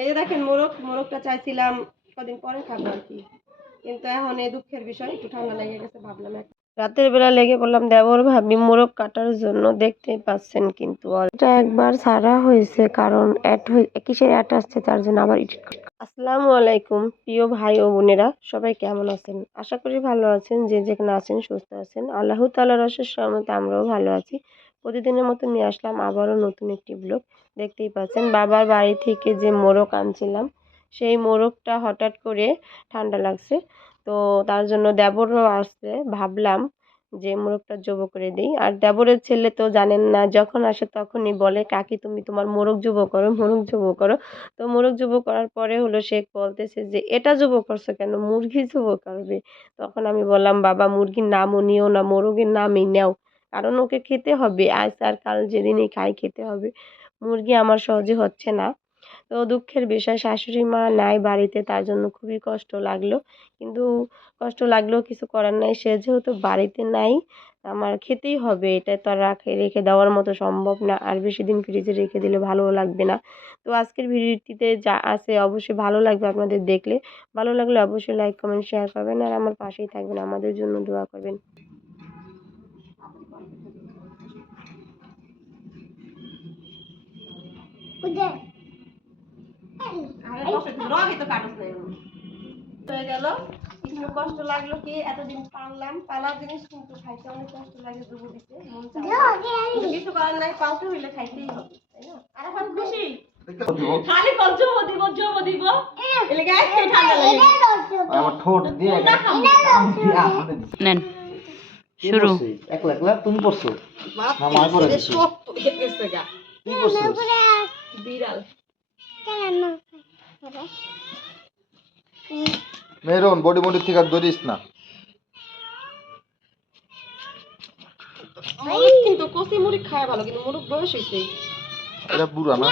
এই যে দেখেন, মোরগ, মোরগটা চাইছিলাম কদিন পরে খাব আর কি। কিন্তু এখন এই দুঃখের বিষয়, একটু ঠান্ডা লেগে গেছে, ভাবলাম রাতের বেলা লেগে বললাম, দেবর ভাবি, মোরগ কাটার জন্য দেখতে পাচ্ছেন কিন্তু এটা একবার সারা হয়েছে, কারণ অ্যাড কিসের অ্যাড আসছে তার জন্য আবার আসসালামু আলাইকুম, প্রিয় ভাই ও বোনেরা, সবাই কেমন আছেন? আশা করি ভালো আছেন, যে যেখানে আছেন, সুস্থ আছেন। আল্লাহ তাআলার অশেষ রহমতে আমরাও ভালো আছি। প্রতিদিনের মতো নিয়ে আসলাম। আবারও নতুন একটি ব্লগ দেখতেই পাচ্ছেন, বাবার বাড়ি থেকে যে মোরগ আনছিলাম, সেই মোরগটা হঠাৎ করে ঠান্ডা লাগছে। তো তার জন্য দেবরও আসছে। ভাবলাম যে মোরগটা জবো করে দিই। আর দেবরের ছেলে তো জানেন না, যখন আসে তখনই বলে, কাকি, তুমি তোমার মোরগ জবো করো, মোরগ জবো করো। তো মোরগ জবো করার পরে হলো সে বলতেছে যে, এটা জবো করছ কেন? মুরগি জবো করবে। তখন আমি বললাম, বাবা, মুরগির নামও নিও না, মোরগের নামই নেও। কারণ ওকে খেতে হবে। আজ আর কাল যেদিনই খাই খেতে হবে। মুরগি আমার সহজে হচ্ছে না। তো দুঃখের বিষয়, শাশুড়ি মা নাই বাড়িতে তার জন্য খুবই কষ্ট লাগল। কিন্তু কষ্ট লাগলেও কিছু করার নাই। সে যেহেতু বাড়িতে নাই, আমার খেতেই হবে। এটা তো আর রাখে, রেখে দেওয়ার মতো সম্ভব না। আর বেশি দিন ফ্রিজে রেখে দিলে ভালোও লাগবে না। তো আজকের ভিডিওটিতে যা আছে অবশ্যই ভালো লাগবে আপনাদের দেখলে। ভালো লাগলে অবশ্যই লাইক কমেন্ট শেয়ার করবেন। আর আমার পাশেই থাকবেন। আমাদের জন্য দোয়া করবেন। হয়ে গেল। কিছু কষ্ট লাগল কি? এতদিন পারলাম। পালার জিনিস কিন্তু খাইতে অনেক কষ্ট লাগে দুবু দিতে। কিছু করার নাই পালতে হইলে খাইতেই হবে তাই না? আর এখন খুশি? খালি জব দিব জব দিব। এলে আজকে ঠান্ডা লাগে? আমার ঠোঁট দিয়ে কাম দিয়ে হাতে দিছি। নেন শুরু। একলা একলা? তুমি পড়ছো না, মার পড়ে শক্ত হয়ে গেছে গা। কি করছ বিড়াল। মেরুন বডি বডি থেকে আর ধরিস না। কিন্তু কষি মুরগ খায় ভালো কিন্তু মুরগ বয়স হয়েছে এটা বুড়া না?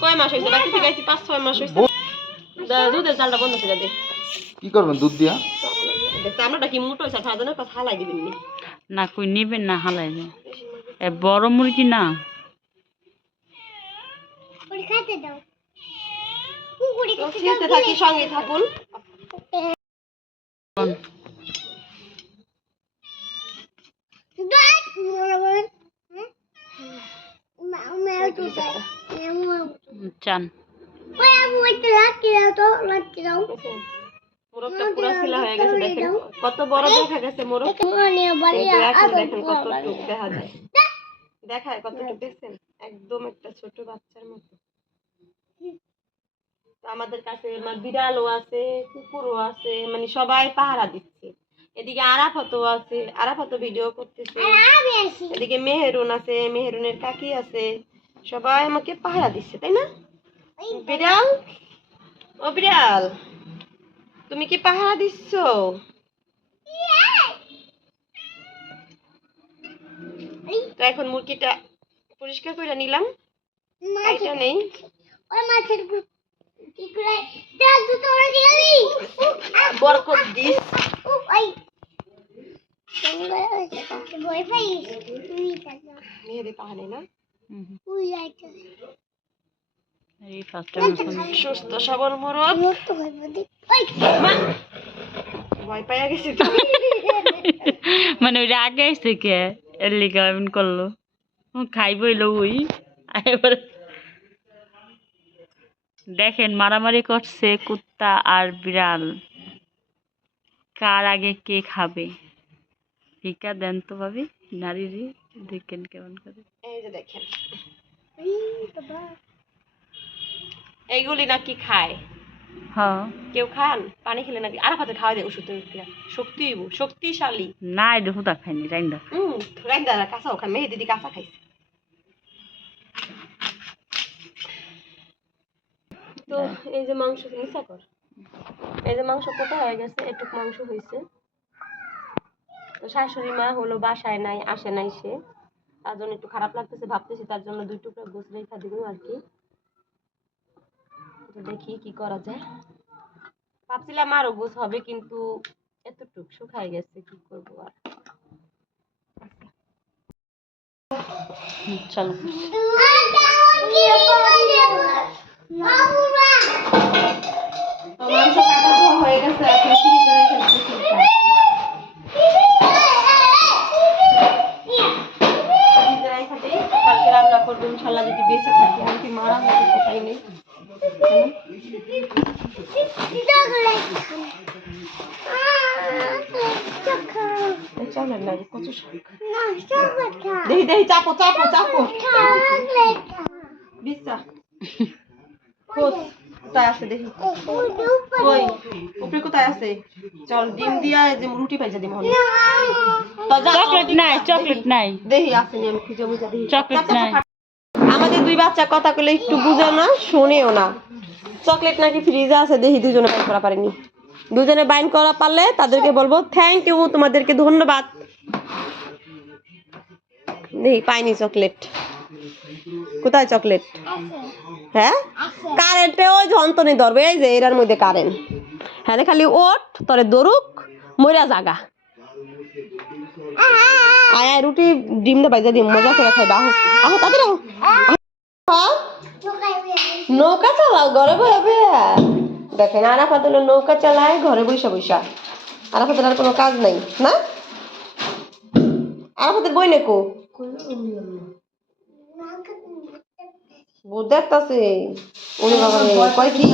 কয় মাস হয়েছে বাকি থেকে পাঁচ ছয় মাস হয়েছে দা- দুধের জালটা বন্ধ করে দে। কি করবেন দুধ দিয়া? দেখতে আমরাটা কি মোটো হয়েছে ফাজানের কথা হালাই দিবেন না। কই নিবেন না হালাই বড় মুরগি না? খেতে থাকি সঙ্গে থাকুন। চান। মোরগটা পুরো শিলা হয়ে গেছে দেখেন। কত বড় দেখা গেছে মোরগ। দেখা যায়। দেখায় কতটুক দেখছেন? একদম একটা ছোট বাচ্চার মতো। আমাদের কাছে মানে বিড়ালও আছে কুকুরও আছে মানে সবাই পাহারা দিচ্ছে। এদিকে আরাফতও আছে আরাফতও ভিডিও করতেছে। এদিকে মেহেরুন আছে মেহেরুনের কাকি আছে সবাই আমাকে পাহারা দিচ্ছে তাই না? বিড়াল? ও বিড়াল তুমি কি পাহারা দিচ্ছ? তো এখন মুরগিটা পরিষ্কার করে নিলাম। এটা নেই। বরকত দিস। মেহেদি পাহাড়ে না? হুম। এই ফার্স্ট টাইম সুস্থ সবল মোরগ ভয় পাইয়া গেছি তো। মানে ওইটা আগে আসছে কে? এর লিগে এমন করল। ও খাইবই লো ওই। আর এবারে দেখেন মারামারি করছে কুত্তা আর বিড়াল। কার আগে কে খাবে? ভিক্ষা দেন তো ভাবি নারীরই দেখেন কেমন করে। এই যে দেখেন। এইগুলি নাকি খায়। হ্যাঁ। কেউ খান? পানি খেলে নাকি? আর হাতে খাওয়া দেয় ওষুধ শক্তি শক্তিশালী। না এটা হুদা খাইনি রাইন্দা। হুম রাইন্দা কাঁচাও খায় মেহে দিদি কাঁচা খাইছে। তো এই যে মাংস মিশা কর এই যে মাংস কোথা হয়ে গেছে একটু মাংস হয়েছে তো শাশুড়ি মা হলো বাসায় নাই আসে নাই সে তার জন্য একটু খারাপ লাগতেছে ভাবতেছি তার জন্য দুই টুকরা গোছ রেখা দিব আর কি তো দেখি কি করা যায় ভাবছিলাম আরও গোছ হবে কিন্তু এতটুক শুকায় গেছে কি করব আর চলো কচু দেখি চাপো চাপো চাপো চল ডিম দিয়া যে রুটি চকলেট নাই চকলেট নাই দেখি চকলেট নাই। আমাদের দুই বাচ্চা কথা কইলে একটু বুঝে না শুনেও না চকলেট নাকি ফ্রিজে আছে, দেখি দুজনে পারেনি দুজনে বাইন করা পারলে তাদেরকে বলব থ্যাংক ইউ তোমাদেরকে ধন্যবাদ। পাইনি চকলেট কোথায় চকলেট হ্যাঁ? কারেন্টে ওই যন্ত্রণে ধরবে, এই যে এরার মধ্যে কারেন্ট হ্যাঁ খালি ওট তরে দরুক মরা জাগা। আয় রুটি, ডিম দে বাইজা দিম, মজা করে খাইবা। আহো আহো তাদের আহো। নৌকা চালাও বয়ে বয়ে। দেখেন আরাফাত হলো নৌকা চালায় ঘরে বৈশা বৈশা আরাফাতের আর কোনো কাজ নাই না আরাফাতের বই নেকো দেখতাছে উনি বাবা কয় কি